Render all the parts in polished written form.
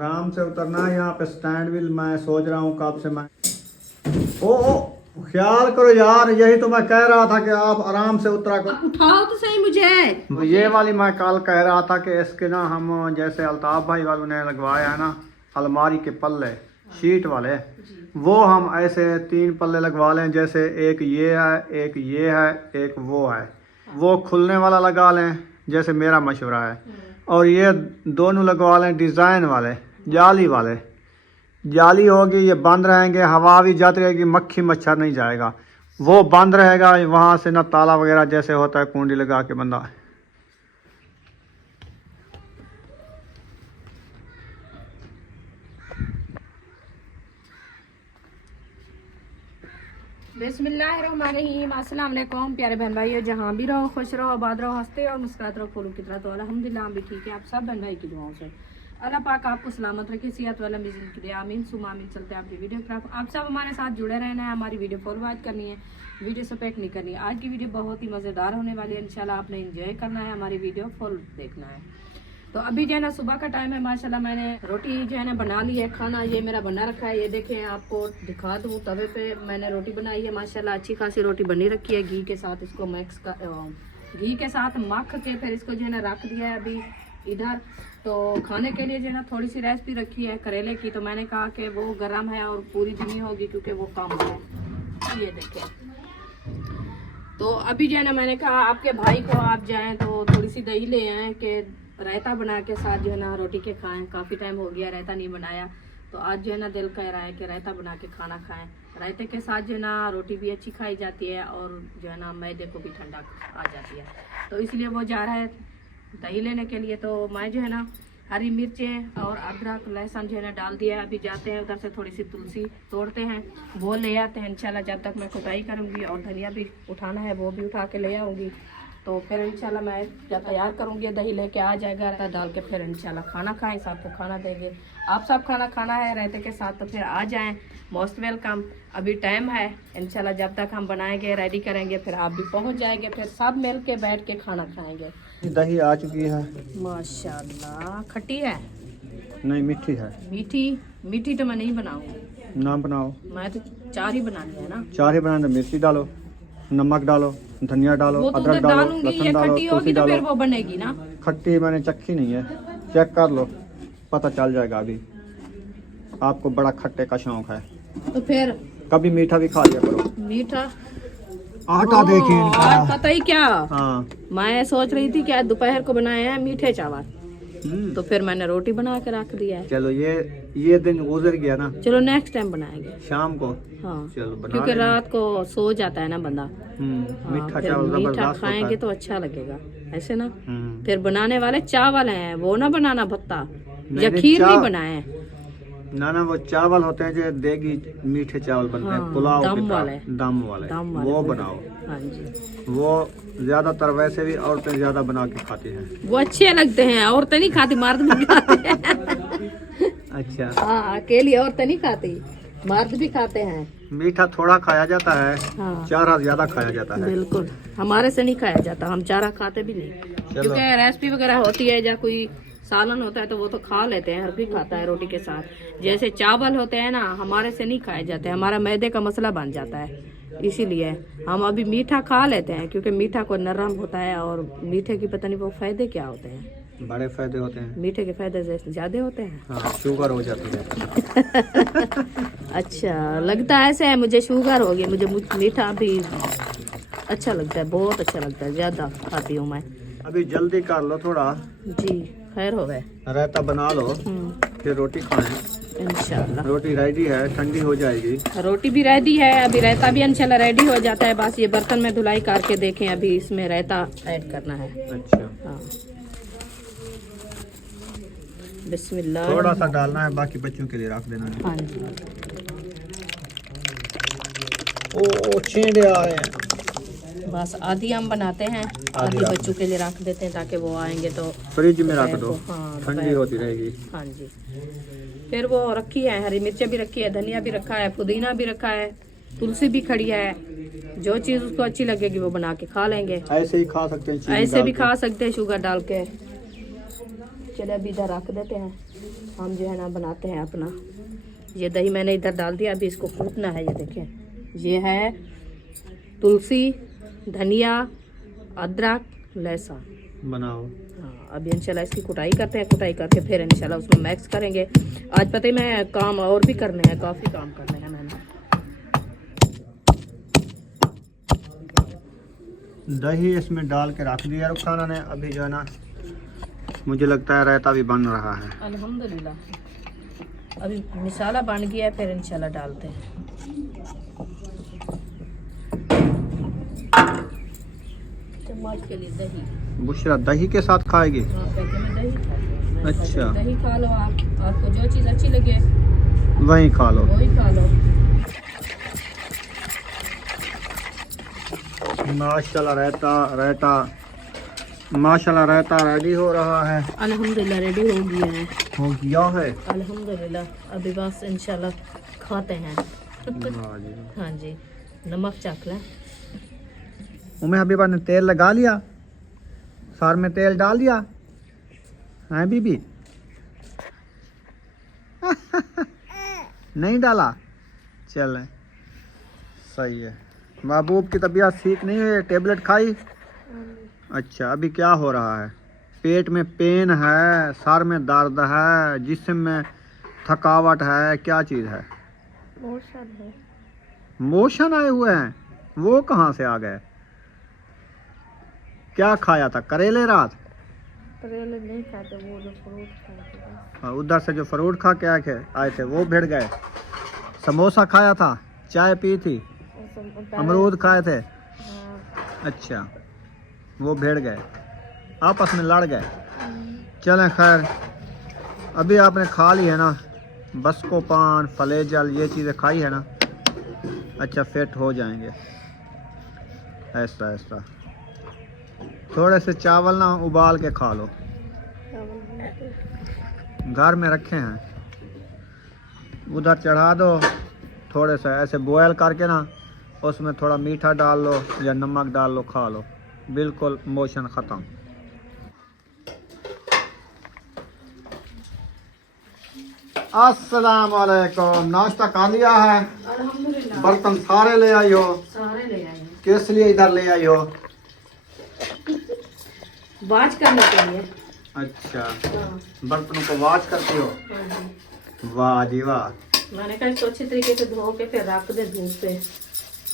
आराम से उतरना है। यहाँ पे स्टैंड भी मैं सोच रहा हूँ कब से मैं ओ ख्याल करो यार, यही तो मैं कह रहा था कि आप आराम से उतरा करो। उठाओ तो सही मुझे। ये वाली मैं कल कह रहा था कि इसके ना हम जैसे अल्ताफ भाई वालों ने लगवाया है ना अलमारी के पल्ले शीट वाले, वो हम ऐसे 3 पल्ले लगवा लें। जैसे एक ये है, एक ये है, एक वो है, वो खुलने वाला लगा लें जैसे मेरा मशवरा है। और ये दोनों लगवा लें डिज़ाइन वाले, जाली वाले। जाली होगी, ये बंद रहेंगे, हवा भी जाती रहेगी, मक्खी मच्छर नहीं जाएगा। वो बंद रहेगा, वहाँ से ना ताला वगैरह जैसे होता है कुंडी लगा के बंदा। बिस्मिल्लाहिर्रहमानिर्रहीम। अस्सलाम वालेकुम प्यारे बहन भाइयों, जहाँ भी रहो खुश रहो, आबाद रहो, हंसते और मुस्कुराते रहो फूलों की तरह। तो अल्हम्दुलिल्लाह हम भी ठीक है। आप सब बहन भाई की दुआओं से अल्लाह पाक आपको सलामत रखे, सेहत वाला मिजाज की दे, आमीन सुमा आमीन। चलते हैं आपकी वीडियो तरफ। आप सब हमारे साथ जुड़े रहना है, हमारी वीडियो फॉलो वॉच करनी है, वीडियो से पैक नहीं करनी है। आज की वीडियो बहुत ही मज़ेदार होने वाली है, इंशाल्लाह आपने एंजॉय करना है, हमारी वीडियो फुल देखना है। तो अभी जो है ना सुबह का टाइम है, माशाल्लाह मैंने रोटी जो है ना बना ली है। खाना ये मेरा बना रखा है, ये देखें आपको दिखा दूँ। तवे पे मैंने रोटी बनाई है, माशाल्लाह अच्छी खासी रोटी बनी रखी है। घी के साथ इसको घी के साथ मख के फिर इसको जो है ना रख दिया है अभी इधर। तो खाने के लिए जो है ना थोड़ी सी रेसिपी रखी है करेले की, तो मैंने कहा कि वो गर्म है और पूरी नहीं होगी क्योंकि वो कम है। ये देखें, तो अभी जो है ना मैंने कहा आपके भाई को आप जाएं तो थोड़ी सी दही ले आएँ कि रायता बना के साथ जो है ना रोटी के खाएं। काफ़ी टाइम हो गया रायता नहीं बनाया, तो आज जो है ना दिल कह रहा है कि रायता बना के खाना खाएं। रायते के साथ जो है ना रोटी भी अच्छी खाई जाती है और जो है ना मैदे को भी ठंडा आ जाती है। तो इसलिए वो जा रहा है दही लेने के लिए। तो मैं जो है ना हरी मिर्चें और अदरक लहसुन जो है ना डाल दिया है। अभी जाते हैं उधर से थोड़ी सी तुलसी तोड़ते हैं, वो ले आते हैं इंशाल्लाह। जब तक मैं कुटाई करूँगी और धनिया भी उठाना है वो भी उठा के ले आऊँगी। तो फिर इंशाल्लाह मैं जब तैयार करूँगी दही लेके आ जाएगा, रायता डाल के फिर इंशाल्लाह खाना खाएं, सबको खाना देंगे। आप सब खाना खाना है रायते के साथ, तो फिर आ जाएं, मोस्ट वेलकम। अभी टाइम है इंशाल्लाह, जब तक हम बनाएंगे रेडी करेंगे फिर आप भी पहुँच जाएंगे, फिर सब मिल के बैठ के खाना खाएंगे। दही आ चुकी है माशाल्लाह। खट्टी है? नहीं मीठी है। मीठी तो मैं नहीं बनाऊँगी। ना बनाओ, मैं तो 4 ही बनानी है ना। 4 ही बनाना। मिर्ची डालो, नमक डालो, धनिया डालो, वो तो अदरक डालो, डालूंगी, ये लहसुन डालो, खट्टी तुलसी होगी तो डालो। फिर वो बनेगी ना। खट्टी मैंने चखी नहीं है, चेक कर लो, पता चल जाएगा। अभी आपको बड़ा खट्टे का शौक है तो फिर कभी मीठा भी खा लिया करो। मीठा आटा देखिए इनका। आज पता ही क्या, हाँ। मैं सोच रही थी कि आज दोपहर को बनाए हैं मीठे चावल, तो फिर मैंने रोटी बना के रख दिया है। चलो ये दिन गुजर गया ना, चलो नेक्स्ट टाइम बनाएंगे शाम को। हाँ, चलो बना क्योंकि लेना। रात को सो जाता है ना बंदा। हाँ, मीठा फिर चावल मीठा जबरदस्त खाएंगे होता तो अच्छा लगेगा ऐसे ना। है। फिर बनाने वाले चावल हैं, वो ना बनाना भत्ता या नहीं, खीर नहीं बनाए। ना वो चावल होते हैं जो देगी मीठे चावल बनते हैं, हाँ, पुलाव दम की तरह, वाले। दम वाले वो बनाओ। हाँ जी, वो ज्यादातर वैसे भी औरतें ज्यादा बना के खाती हैं। वो अच्छे लगते हैं। औरतें नहीं खाती, मर्द भी खाते हैं। अच्छा। हाँ, अकेली औरतें नहीं खाती, मर्द भी खाते हैं। मीठा थोड़ा खाया जाता है, हाँ, चारा ज्यादा खाया जाता है। बिल्कुल हमारे से नहीं खाया जाता, हम चारा खाते भी नहीं। क्योंकि रेसिपी वगैरह होती है या कोई सालन होता है तो वो तो खा लेते हैं, हर कोई खाता है रोटी के साथ। जैसे चावल होते हैं ना, हमारे से नहीं खाए जाते, हमारा मैदे का मसला बन जाता है। इसीलिए हम अभी मीठा खा लेते हैं, क्योंकि मीठा को नरम होता है और मीठे की पता नहीं वो फायदे क्या होते हैं। बड़े फायदे होते हैं मीठे के फायदे ज्यादा होते हैं। हाँ, शुगर हो जाती है। अच्छा, लगता है ऐसे है, मुझे शुगर हो गई। मुझे मीठा भी अच्छा लगता है, बहुत अच्छा लगता है, ज्यादा खाती हूँ मैं। अभी जल्दी कर लो थोड़ा जी, खैर हो गए। रायता बना लो, फिर रोटी खाएं। इंशाल्लाह रोटी रेडी है, ठंडी हो जाएगी। रोटी भी रेडी है, अभी रायता भी इंशाल्लाह रेडी हो जाता है। बस ये बर्तन में धुलाई करके देखें, अभी इसमें रायता ऐड करना है। अच्छा। हाँ, बिस्मिल्लाह। थोड़ा सा डालना है, बाकी बच्चों के लिए रख देना है। हाँ जी। ओ छींटे आ रहे हैं। बस आधी हम बनाते हैं, आधी बच्चों के लिए रख देते हैं ताकि वो आएंगे तो फ्रिज में रख दो, हाँ, ठंडी होती रहेगी। हाँ जी। फिर वो रखी है, हरी मिर्चें भी रखी है, धनिया भी रखा है, पुदीना भी रखा है, तुलसी भी खड़ी है। जो चीज़ उसको अच्छी लगेगी वो बना के खा लेंगे। ऐसे ही खा सकते हैं, ऐसे भी खा सकते हैं शुगर डाल के। चले अभी इधर रख देते हैं, हम जो है ना बनाते हैं अपना। ये दही मैंने इधर डाल दिया, अभी इसको कूटना है। ये देखें, ये है तुलसी, धनिया, अदरक, लहसुन। बनाओ। हाँ, अभी इंशाल्लाह इसकी कुटाई करते हैं। कुटाई करके फिर इंशाल्लाह उसमें मिक्स करेंगे। आज पता ही मैं काम और भी करने हैं, काफ़ी काम करने हैं मैंने। दही इसमें डाल के रख दिया रुखसाना ने। अभी जो है ना मुझे लगता है रायता भी बन रहा है। अल्हम्दुलिल्लाह अभी मसाला बन गया है, फिर इंशाल्लाह डालते हैं। चम्मच के लिए दही। बुशरा दही के साथ खाएगी? हाँ, कहते हैं दही खाते हैं। अच्छा। दही खा लो आप, आपको जो चीज़ अच्छी लगे वही खा लो। वही खा लो। माशाल्लाह रायता रेडी हो रहा है। अल्हम्दुलिल्लाह रेडी हो गया है। हो गया है अल्हम्दुलिल्लाह अभी बस इंशाल्लाह खाते हैं। वाह जी। हाँ जी, नमक चख लें। उमें हबीबा ने तेल लगा लिया, सार में तेल डाल दिया है बीबी? नहीं डाला? चल सही है। महबूब की तबीयत ठीक नहीं है, टेबलेट खाई? अच्छा, अभी क्या हो रहा है? पेट में पेन है, सर में दर्द है, जिस्म में थकावट है, क्या चीज़ है? मोशन है। मोशन आए हुए हैं? वो कहाँ से आ गए? क्या खाया था? करेले रात? करेले नहीं खाते, वो जो फ्रूट खाते हैं। उधर से जो फ्रूट खा के आए थे वो भिड़ गए। समोसा खाया था, चाय पी थी, अमरूद खाए थे। अच्छा, वो भिड़ गए, आपस में लड़ गए। चलें खैर, अभी आपने खा ली है ना बस्को पान, फलेजल, ये चीज़ें खाई है ना, अच्छा फिट हो जाएंगे। ऐसा ऐसा थोड़े से चावल ना उबाल के खा लो, घर में रखे हैं, उधर चढ़ा दो। थोड़े से ऐसे बॉयल करके ना उसमें थोड़ा मीठा डाल लो या नमक डाल लो, खा लो, बिल्कुल मोशन ख़त्म। अस्सलाम वालेकुम। नाश्ता खा लिया है? अल्हम्दुलिल्लाह। बर्तन सारे ले आई हो? सारे ले आए हैं। किस लिए इधर ले आई हो? वाच करने के लिए। अच्छा, हाँ। बर्तनों को वॉश करती हो? हाँ जी। वाह जी वाह। मैंने कहा इसको अच्छी तरीके से धो के फिर रख दे धूप पे,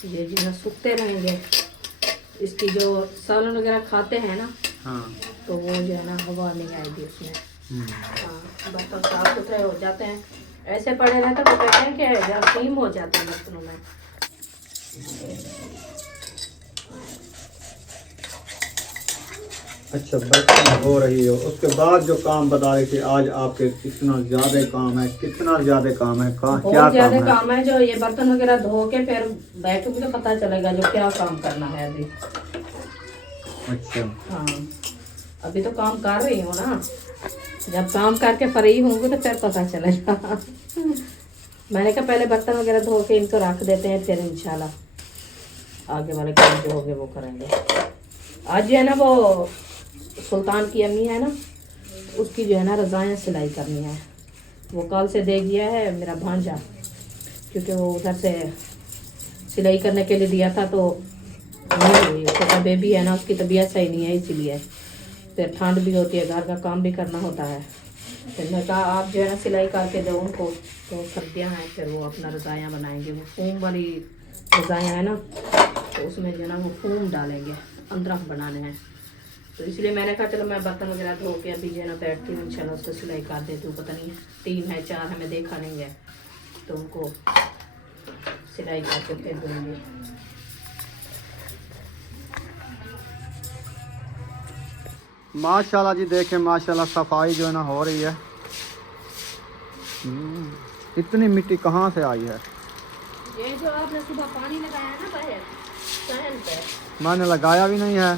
ये जो है सूखते रहेंगे। इसकी जो सालन वगैरह खाते हैं ना, हाँ। तो वो जो है ना हवा नहीं आएगी उसमें। हाँ, बर्तन साफ सुथरे हो जाते हैं। ऐसे पड़े रहते तो कहते हैं कि जरासीम हो जाते हैं बर्तनों में। अच्छा, बर्तन हो रही हो, उसके बाद जो काम बता रही थी आज आपके कितना ज्यादा काम है, कितना ज्यादा काम है, क्या बहुत ज्यादा काम है? काम है। जो ये बर्तन वगैरह धो के फिर बैठूंगी तो पता चलेगा जो क्या काम करना है अभी। अच्छा। हाँ, अभी तो काम कर रही हूँ ना, जब काम करके फ्री होंगे तो फिर पता चलेगा। मैंने कहा पहले बर्तन वगैरह धो के इनको रख देते हैं, फिर इंशाल्लाह आगे वाले काम जो होंगे वो करेंगे। आज जो है ना वो सुल्तान की अम्मी है ना, उसकी जो है ना रज़ायाँ सिलाई करनी है। वो कल से दे गया है मेरा भांजा, क्योंकि वो उधर से सिलाई करने के लिए दिया था तो नहीं हुई। छोटा बेबी है ना, उसकी तबीयत सही नहीं है, इसीलिए फिर ठंड भी होती है, घर का काम भी करना होता है। फिर मैं कहा आप जो है ना सिलाई करके दो उनको, तो सर्दियाँ हैं फिर वो अपना रज़ायाँ बनाएंगे। वो फोम वाली रज़ायाँ है ना, तो उसमें जो है ना वो फोम डालेंगे, अंदरक बनाने हैं। तो इसलिए मैंने कहा चलो मैं बर्तन वगैरह धो के अभी जो है ना बैठती हूँ, इंशाल्लाह उसको सिलाई कर देती हूँ। पता नहीं 3 है 4 है, मैं देखा नहीं है, तो उनको सिलाई करके फिर दूँगी। माशाल्लाह जी, देखें माशाल्लाह सफाई जो है ना हो रही है। इतनी मिट्टी कहाँ से आई है? ये जो आपने सुबह पानी लगाया है ना बाहर सहन पे, मैंने लगाया भी नहीं है।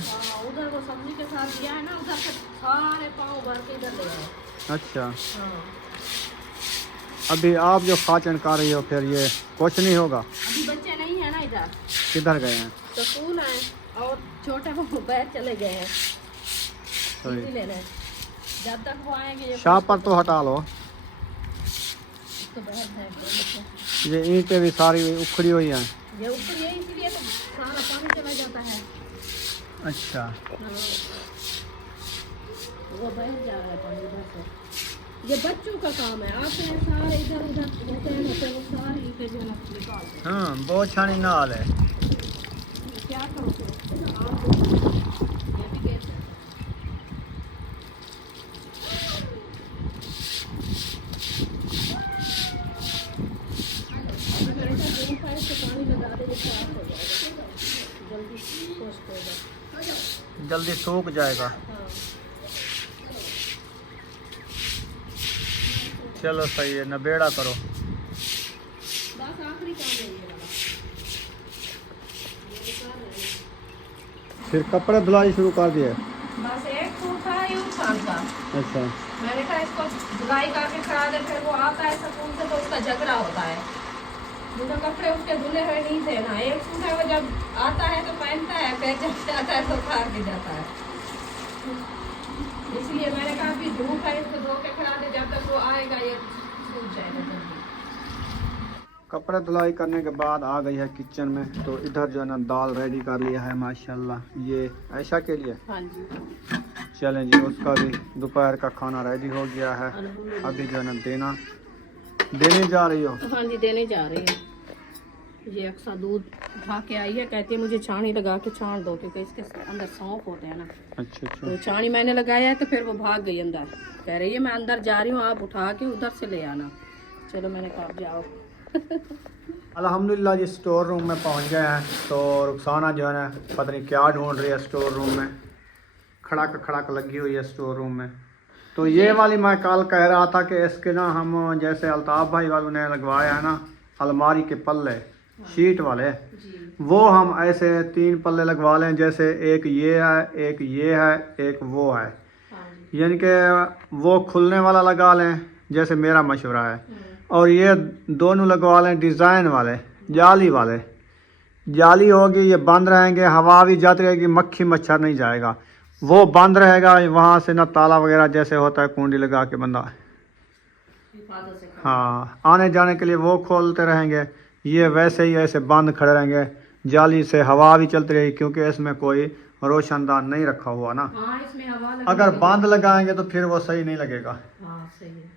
उधर वो सब्जी के साथ दिया है ना, उधर से सारे पाँव भर के इधर ले आए। अच्छा, हाँ, अभी आप जो खाचन कर रही हो फिर ये कुछ नहीं होगा? अभी बच्चे नहीं है ना इधर, किधर गए हैं? स्कूल है और छोटे वो बाहर चले गए हैं सही। लेने। जब तक वो आएंगे शाप पर तो हटा लो। इसको बाहर फेंक दो देखो। ये ईंटें भी सारी उखड़ी हुई हैं। ये ऊपर ये इसलिए तो सारा पानी चला जाता है। अच्छा, हाँ, वो बह जा रहा है पानी उधर से। ये बच्चों का काम है, आते हैं सारे इधर उधर होते हैं तो वो सारी ईंटें जो है ना निकाल दो। हाँ बहुत छानी नाल है। क्या करो फिर? ये भी कैसे? अगर ऐसा दोनों साइड से पानी लगा दे तो साफ हो जाएगा, जल्दी खुश्क होगा। जल्दी सूख जाएगा। हाँ, चलो सही है, नबेड़ा करो। बस आखिरी काम है ये वाला। ये निकाल रहे हैं। फिर कपड़े धुलाई शुरू कर दिए। बस एक सूट था यूनिफॉर्म का, अच्छा, मैंने कहा इसको धुलाई करके खड़ा दे, फिर वो आता है सकून से तो उसका झगड़ा होता है। जो कपड़े उसके धुले हुए नहीं थे ना, एक सूट है वो जब आता है तो पहनता है, फिर जब जाता है तो फाड़ भी जाता है। इसलिए मैंने कहा कि धूप है इसको धो के खड़ा दे, जब तक वो आएगा ये सूख जाएगा जल्दी। कपड़े धुलाई करने के बाद आ गई है किचन में, तो इधर जो है ना दाल रेडी कर लिया है माशाल्लाह। ये ऐशा के लिए। हाँ जी, चलें जी, उसका भी दोपहर का खाना रेडी हो गया है। अभी जो है ना देने जा रही हो? हाँ जी, देने जा रही है। ये अक्सर दूध उठा के आई है, कहती है मुझे छानी लगा के छान दो, क्योंकि इसके अंदर सौंफ होते हैं ना। अच्छा अच्छा। तो छानी मैंने लगाया है तो फिर वो भाग गई अंदर, कह रही है मैं अंदर जा रही हूँ, आप उठा के उधर से ले आना। चलो मैंने कहा आप जाओ। अल्हम्दुलिल्लाह जी स्टोर रूम में पहुंच गए हैं। तो रुखसाना जो है ना पता नहीं क्या ढूंढ रही है स्टोर रूम में। खड़क खड़क लगी हुई है स्टोर रूम में। तो ये वाली मैं कल कह रहा था कि इसके ना हम जैसे अल्ताफ़ भाई वालों ने लगवाया है ना अलमारी के पल्ले शीट वाले, वो हम ऐसे 3 पल्ले लगवा लें। जैसे एक ये है, एक ये है, एक वो है, यानी कि वो खुलने वाला लगा लें जैसे मेरा मशवरा है, और ये दोनों लगवा लें डिज़ाइन वाले जाली वाले। जाली होगी, ये बंद रहेंगे, हवा भी जाती रहेगी, मक्खी मच्छर नहीं जाएगा, वो बंद रहेगा। वहाँ से ना ताला वगैरह जैसे होता है कुंडी लगा के बंदा, हाँ आने जाने के लिए वो खोलते रहेंगे। ये वैसे ही ऐसे बंद खड़े रहेंगे, जाली से हवा भी चलती रहेगी, क्योंकि इसमें कोई रोशनदान नहीं रखा हुआ ना। हाँ, इसमें हवा अगर बंद लगाएंगे तो फिर वो सही नहीं लगेगा। हाँ सही है,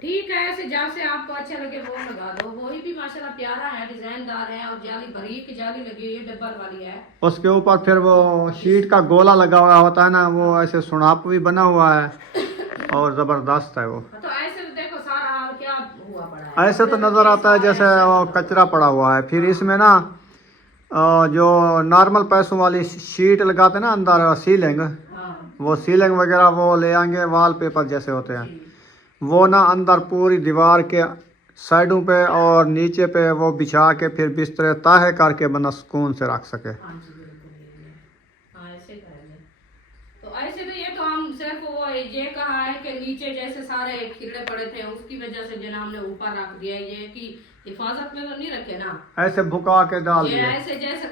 ठीक है। ऐसे जैसे आपको अच्छा लगे वो लगा दो। वही भी माशाल्लाह प्यारा है, डिजाइनदार है, और जाली बारीक जाली लगी हुई है, डब्बल वाली है। उसके ऊपर फिर वो शीट का गोला लगा हुआ होता है ना, वो ऐसे सुनाप भी बना हुआ है और जबरदस्त है वो। तो ऐसे तो देखो सारा हाल क्या हुआ पड़ा है। ऐसे तो नजर आता है जैसे वो कचरा पड़ा हुआ है। फिर इसमें ना जो नॉर्मल पैसों वाली शीट लगाते हैं ना अंदर सीलिंग, वो सीलिंग वगैरह वो ले आएंगे, वॉलपेपर जैसे होते हैं वो ना अंदर पूरी दीवार के साइडों पे और नीचे पे वो बिछा के फिर बिस्तर ताहे करके बंदा सुकून से रख सके। तो ऐसे तो ये तो हम सिर्फ वो ये कहा है कि नीचे जैसे सारे कीड़े पड़े थे उसकी वजह से जो ना हमने ऊपर रख दिया, ये कि हिफाजत में तो नहीं रखे ना, ऐसे भुका के डाल ये दिए। ऐसे जैसे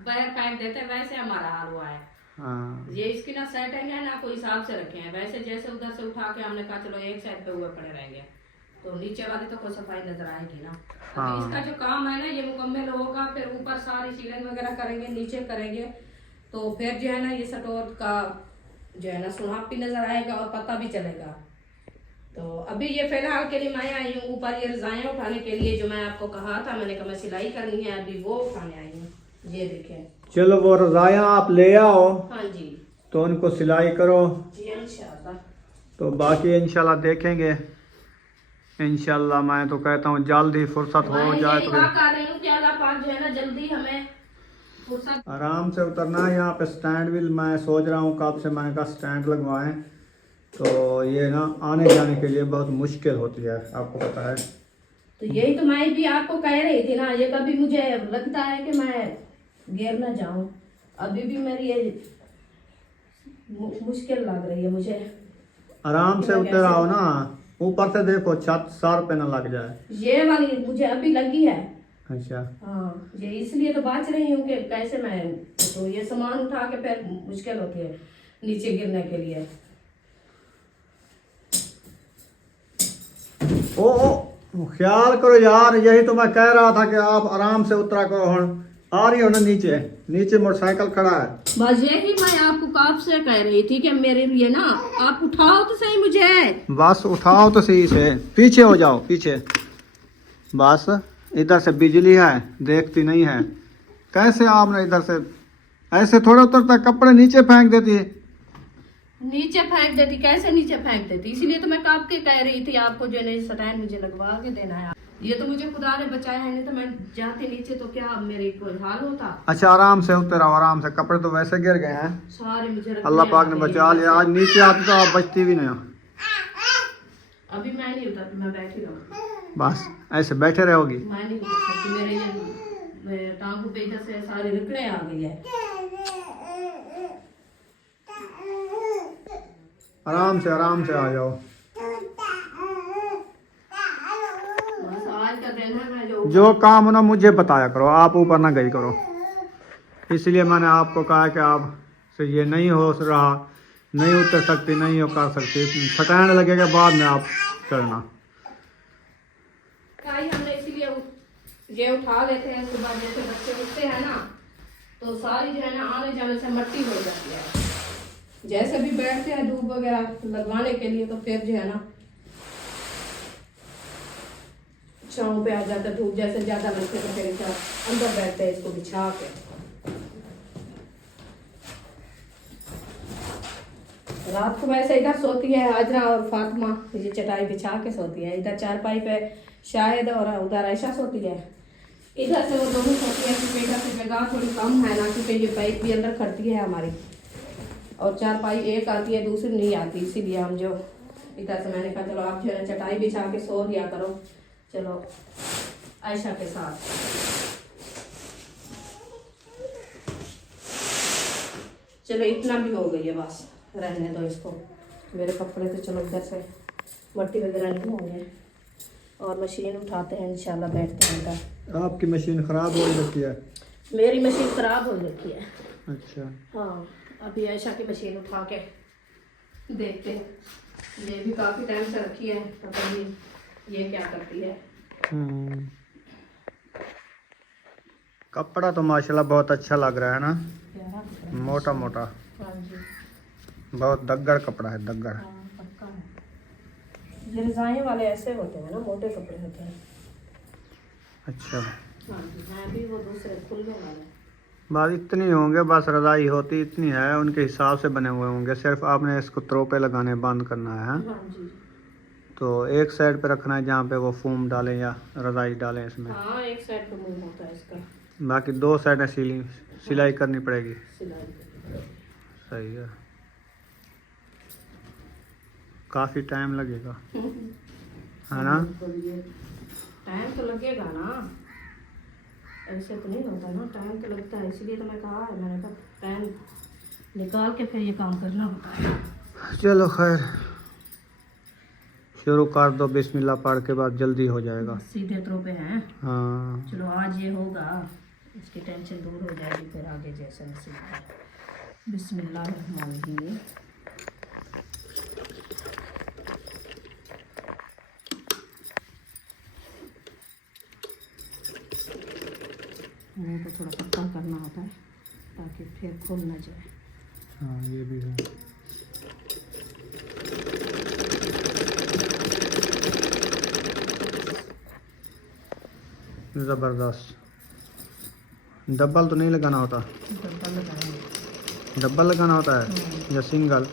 बाहर फेंक देते वैसे हमारा हाल हुआ है। हाँ। ये इसकी ना सेटिंग है ना कोई हिसाब से रखे हैं, वैसे जैसे उधर से उठा के हमने कहा चलो एक साइड पे हुए पड़े रहेंगे, तो नीचे वाली तो कोई सफाई नजर आएगी ना। हाँ। इसका जो काम है ना ये मुकम्मल होगा, फिर ऊपर सारी सीलिंग वगैरह करेंगे, नीचे करेंगे, तो फिर जो है ना ये स्टोर का जो है ना सुनाप भी नजर आएगा और पता भी चलेगा। तो अभी ये फिलहाल के लिए मैं आई हूँ ऊपर ये रजाइयाँ उठाने के लिए, जो मैं आपको कहा था, मैंने कहा मैं सिलाई करनी है, अभी वो उठाने आई हूँ। ये देखें, चलो वो रजाया आप ले आओ, हाँ जी, तो उनको सिलाई करो, जी इंशाल्लाह। तो बाकी इंशाल्लाह देखेंगे। इंशाल्लाह मैं तो कहता हूँ जल्दी फुर्सत हो जाए तो कर रही हूँ कि अल्लाह पाक जो है ना जल्दी हमें फुर्सत आराम से उतरना है। यहाँ पे स्टैंड भी मैं सोच रहा हूँ कब से, मैंने कहा स्टैंड लगवाएं, तो ये ना आने जाने के लिए बहुत मुश्किल होती है, आपको पता है। तो यही तो मैं भी आपको कह रही थी ना, ये कभी मुझे लगता है कि मैं गिर ना जाऊं, अभी भी मेरी ये मुश्किल लग रही है मुझे। आराम से उतर आओ ना, ऊपर से देखो छत सर पे ना लग जाए। ये वाली मुझे अभी लगी है। अच्छा हाँ, ये इसलिए तो बच रही हूँ कि कैसे मैं, तो ये सामान उठा के फिर मुश्किल होती है नीचे गिरने के लिए। ओ ख्याल करो यार, यही तो मैं कह रहा था कि आप आराम से उतरा करो। आ रही हो ना नीचे? नीचे मोटरसाइकिल खड़ा है। बस यही मैं आपको कब से कह रही थी कि मेरे लिए ना आप उठाओ तो सही मुझे। बस उठाओ तो सही से, पीछे हो जाओ पीछे। बस इधर से बिजली है, देखती नहीं है। कैसे आपने इधर से ऐसे थोड़ा उतरता, कपड़े नीचे फेंक देती है। नीचे फेंक देती? कैसे नीचे फेंक देती? इसीलिए तो मैं कब के कह रही थी आपको जो नहीं स्टैंड मुझे लगवा के देना है। ये तो मुझे खुदा ने बचाया है, नहीं तो मैं जाती नीचे तो क्या मेरे कोई हाल होता। अच्छा आराम से उतर आओ, आराम से। कपड़े तो वैसे गिर गए हैं, सारे मुझे अल्लाह पाक ने बचा लिया। आज नीचे आती तो आप बचती भी नहीं हो। अभी मैं नहीं उतरती, मैं बैठी रहूँ। बस ऐसे बैठे रहोगी? मैं नहीं उतर सकती, मेरे टांगों पे इधर से सारी रिकड़े आ गई है। आराम से आ जाओ। बस आज का दिन है, मैं जो काम हो ना मुझे बताया करो, आप ऊपर ना गई करो। इसलिए मैंने आपको कहा कि आप से ये नहीं हो रहा, नहीं उतर सकती, नहीं हो कर सकती, स्टैंड लगेगा बाद में आप करना। हमने इसीलिए ये उठा लेते हैं सुबह, जैसे बच्चे उठते हैं ना तो सारी जो है ना आने जाने से मट्टी हो जाती है। जैसे भी बैठते हैं धूप वगैरह लगवाने के लिए तो फिर जो है ना छाँव पे आ जाता है। धूप जैसे ज्यादा लगते तो फिर क्या अंदर बैठते हैं इसको बिछा के। रात को वैसे इधर सोती है हाजरा और फातिमा, ये चटाई बिछा के सोती है। इधर चारपाई पे शायद और उधर ऐशा सोती है। इधर से वो दोनों सोती है क्योंकि इधर से जगह थोड़ी कम है ना, क्योंकि ये पाइप भी अंदर खड़ती है हमारी और चारपाई एक आती है दूसरी नहीं आती। इसीलिए हम जो इधर से मैंने कहा चलो आप जो है चटाई बिछा के सो लिया करो, चलो आयशा के साथ। चलो इतना भी हो गई है, बस रहने दो इसको। मेरे कपड़े तो चलो इधर से मट्टी वगैरह नहीं होंगे और मशीन उठाते हैं इंशाल्लाह, बैठते हैं इधर। आपकी मशीन खराब हो रखी है? मेरी मशीन खराब हो रखी है। अच्छा हाँ, अभी आयशा की मशीन उठा के देखते हैं। ये भी काफी टाइम से रखी है, पता नहीं ये क्या करती है। कपड़ा तो माशाल्लाह बहुत अच्छा लग रहा है ना, प्यारा कपड़ा। मोटा मोटा, हाँ जी, बहुत दग्गड़ कपड़ा है, दग्गड़। हाँ पक्का है। ये रजाई वाले ऐसे होते हैं ना, मोटे कपड़े होते हैं। अच्छा हाँ जी, मैं भी वो दूसरे खुले वाले। बस इतनी होंगे, बस रजाई होती इतनी है, उनके हिसाब से बने हुए होंगे। सिर्फ आपने इसको त्रोपे लगाने बंद करना है। हाँ जी, तो एक साइड पे रखना है जहाँ पे वो फोम डालें या रजाई डालें इसमें। हाँ एक साइड पे मुंह होता है इसका, बाकी दो साइडें सिलाई करनी पड़ेगी। सिलाई। सही है, काफ़ी टाइम लगेगा है ना? टाइम तो लगेगा ना, ऐसे तो नहीं होता ना, टाइम तो लगता है। इसलिए तो मैं कहा है, मैंने कहा टाइम निकाल के फिर ये काम करना होता है। चलो खैर शुरू कर दो, बिस्मिल्लाह पढ़ के बाद जल्दी हो जाएगा। सीधे त्रो पे हैं। हाँ चलो आज ये होगा, इसकी टेंशन दूर हो जाएगी, फिर आगे जैसे नसीब है। बिस्मिल्लाहिर्रहमानिर्रहीम। मुंह को थोड़ा पक्का करना होता है ताकि फिर खुल ना जाए। हाँ ये भी है। ज़बरदस्त। डबल तो नहीं लगाना होता? डब्बा लगाएंगे। डबल लगाना होता है या सिंगल?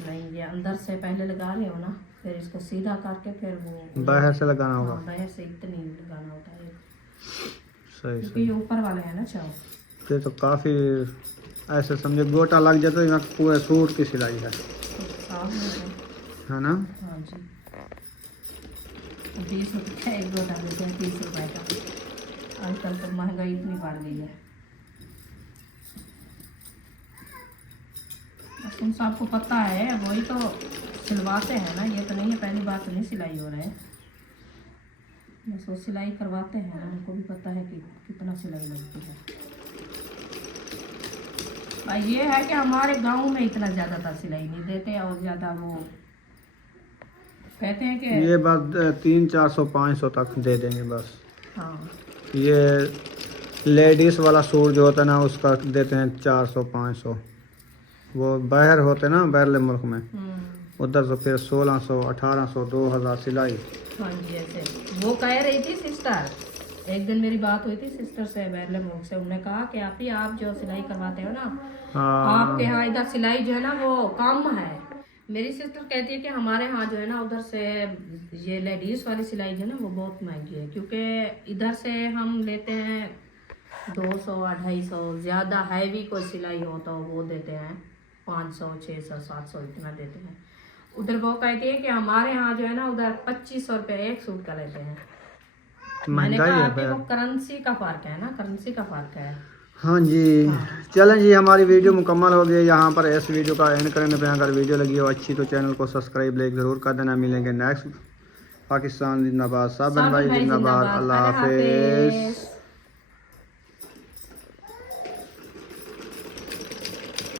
नहीं, ये अंदर से पहले लगा रहे हो ना, फिर इसको सीधा करके फिर वो बाहर से लगाना होगा? हाँ, बाहर से इतनी लगाना होता है सही क्योंकि ये ऊपर वाले हैं ना चाव। फिर तो काफ़ी ऐसे समझे गोटा लग जाता है, यहाँ पूरे सूट की सिलाई है, साफ है ना? हाँ जी। 20 रुपये का एक गोटा देते हैं, 30 रुपये का। आजकल तो महंगाई इतनी बढ़ गई है। तुम सबको पता है, वही तो सिलवाते हैं ना, ये तो नहीं है पहली बात तो नहीं सिलाई हो रहा है। बस वो सिलाई करवाते हैं, उनको भी पता है कि कितना सिलाई लगती है। और ये है कि हमारे गांव में इतना ज़्यादातर सिलाई नहीं देते और ज़्यादा वो कहते हैं कि ये बस 300-400-500 तक दे देंगे बस। हाँ ये लेडीज़ वाला सूट जो होता है ना उसका देते हैं 400-500। वो बाहर होते हैं ना बाहरले मुल्क में, उधर तो फिर 1600-1800-2000 सिलाई। हाँ जी ऐसे वो कह रही थी सिस्टर, एक दिन मेरी बात हुई थी सिस्टर से बैरले मुल्क से, उन्होंने कहा कि आप जो सिलाई करवाते हो ना, हाँ आपके यहाँ इधर सिलाई जो है ना वो कम है। मेरी सिस्टर कहती है कि हमारे यहाँ जो है ना उधर से ये लेडीज़ वाली सिलाई जो है ना वो बहुत महंगी है, क्योंकि इधर से हम लेते हैं 200-250, ज़्यादा हैवी कोई सिलाई हो तो वो देते हैं 500-600-700 इतना देते हैं। उधर वो कहती है कि हमारे यहाँ जो है ना उधर 2500 रुपये एक सूट का लेते हैं। मैंने महंगाई कहा है आपके वो फिर। करेंसी का फ़र्क है ना, करेंसी का फ़र्क है। हाँ जी चलें जी, हमारी वीडियो मुकम्मल हो गई। यहाँ पर इस वीडियो का एंड करने पे अगर वीडियो लगी हो अच्छी तो चैनल को सब्सक्राइब लाइक ज़रूर कर देना। मिलेंगे नेक्स्ट। पाकिस्तान जिंदाबाद, साबिन भाई जिंदाबाद। अल्लाह हाफिज़।